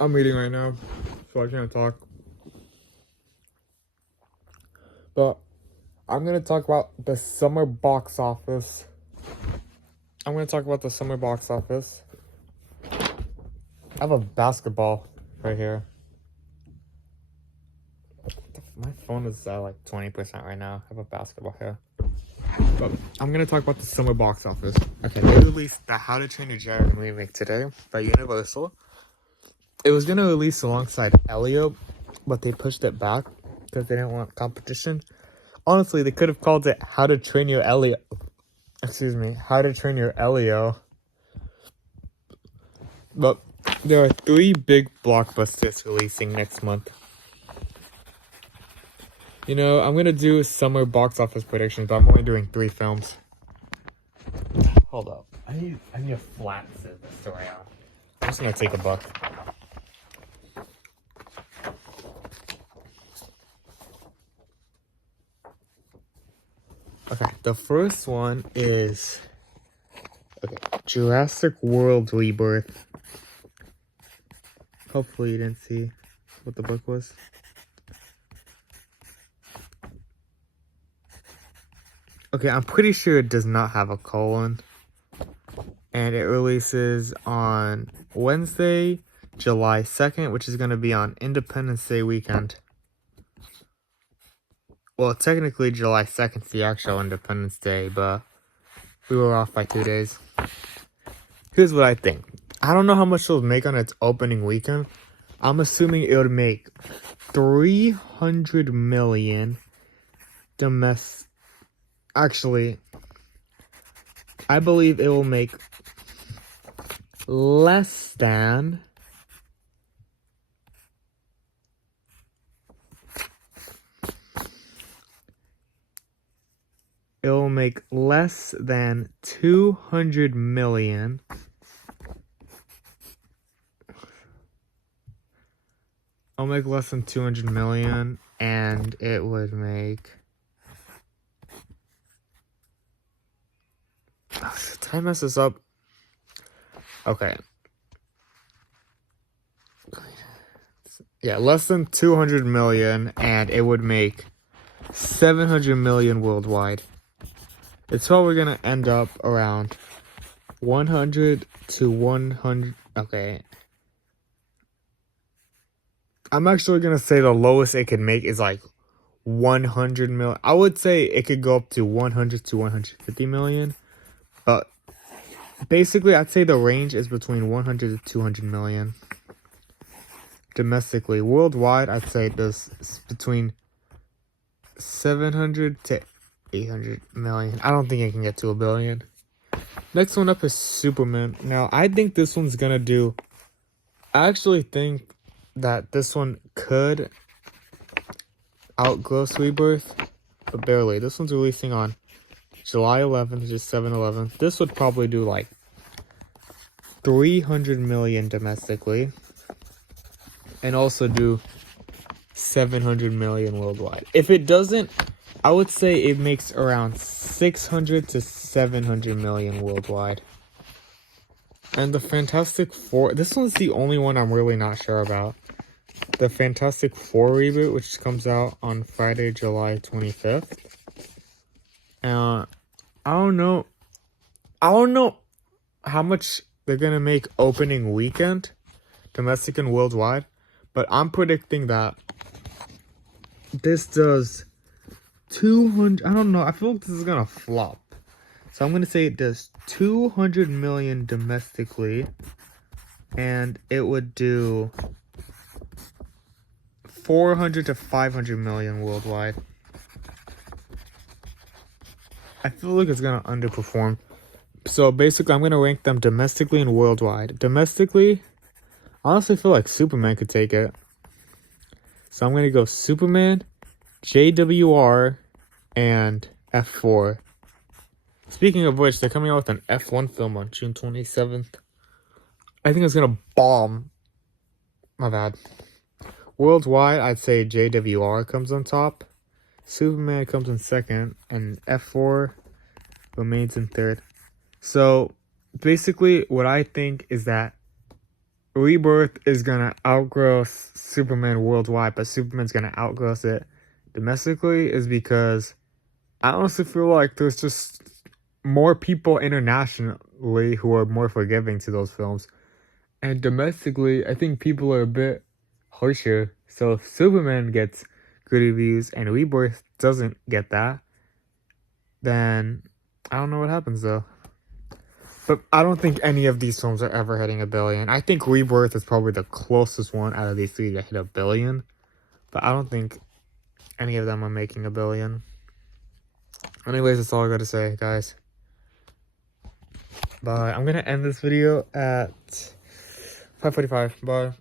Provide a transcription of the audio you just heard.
I'm eating right now, so I can't talk. But I'm gonna talk about the summer box office. I have a basketball right here. My phone is at like 20% right now. I have a basketball here. But I'm gonna talk about the summer box office. Okay, they released the How to Train Your Dragon remake today by Universal. It was gonna release alongside Elio, but they pushed it back because they didn't want competition. Honestly, they could have called it How to Train Your Elio. How to Train Your Elio. But there are 3 big blockbusters releasing next month. You know, I'm gonna do summer box office predictions, but I'm only doing 3 films. Hold up. I need a flat set this story out. I'm just gonna take a buck. Okay, the first one is Jurassic World Rebirth. Hopefully you didn't see what the book was. Okay, I'm pretty sure it does not have a colon. And it releases on Wednesday, July 2nd, which is going to be on Independence Day weekend. Well, technically July 2nd is the actual Independence Day, but we were off by 2 days. Here's what I think. I don't know how much it'll make on its opening weekend. I'm assuming it would make 300 million domestic. Actually, I believe it will make less than it will make less than 200 million. I'll make less than 200 million, and it would make. Oh, did I mess this up? Okay. Yeah, less than 200 million, and it would make 700 million worldwide. It's probably gonna end up around 100 to 100. Okay. I'm actually gonna say the lowest it could make is like 100 million. I would say it could go up to 100 to 150 million. But basically, I'd say the range is between 100 to 200 million. Domestically. Worldwide, I'd say this is between 700 to 800 million. I don't think it can get to 1 billion. Next one up is Superman. Now, I think this one's gonna do. I actually think that this one could outgross Rebirth, but barely. This one's releasing on July 11th, which is 7/11. This would probably do like 300 million domestically, and also do 700 million worldwide. If it doesn't, I would say it makes around 600 to 700 million worldwide. And the Fantastic Four, this one's the only one I'm really not sure about. The Fantastic Four reboot, which comes out on Friday, July 25th. I don't know how much they're gonna make opening weekend, domestic and worldwide, but I'm predicting that this does 200. I don't know. I feel like this is gonna flop, so I'm gonna say it does 200 million domestically, and it would do 400 to 500 million worldwide. I feel like it's gonna underperform. So basically, I'm gonna rank them domestically and worldwide. Domestically, I honestly feel like Superman could take it. So I'm gonna go Superman, JWR, and F4. Speaking of which, they're coming out with an F1 film on June 27th. I think it's gonna bomb. My bad. Worldwide, I'd say JWR comes on top. Superman comes in second, and F4 remains in third. So basically, what I think is that Rebirth is gonna outgross Superman worldwide, but Superman's gonna outgross it domestically is because I honestly feel like there's just more people internationally who are more forgiving to those films. And domestically, I think people are a bit harsher. So if Superman gets good reviews and Rebirth doesn't get that, then I don't know what happens though. But I don't think any of these films are ever hitting $1 billion. I think Rebirth is probably the closest one out of these three to hit $1 billion. But I don't think any of them are making $1 billion. Anyways, that's all I gotta say, guys. Bye. I'm gonna end this video at 5:45. Bye.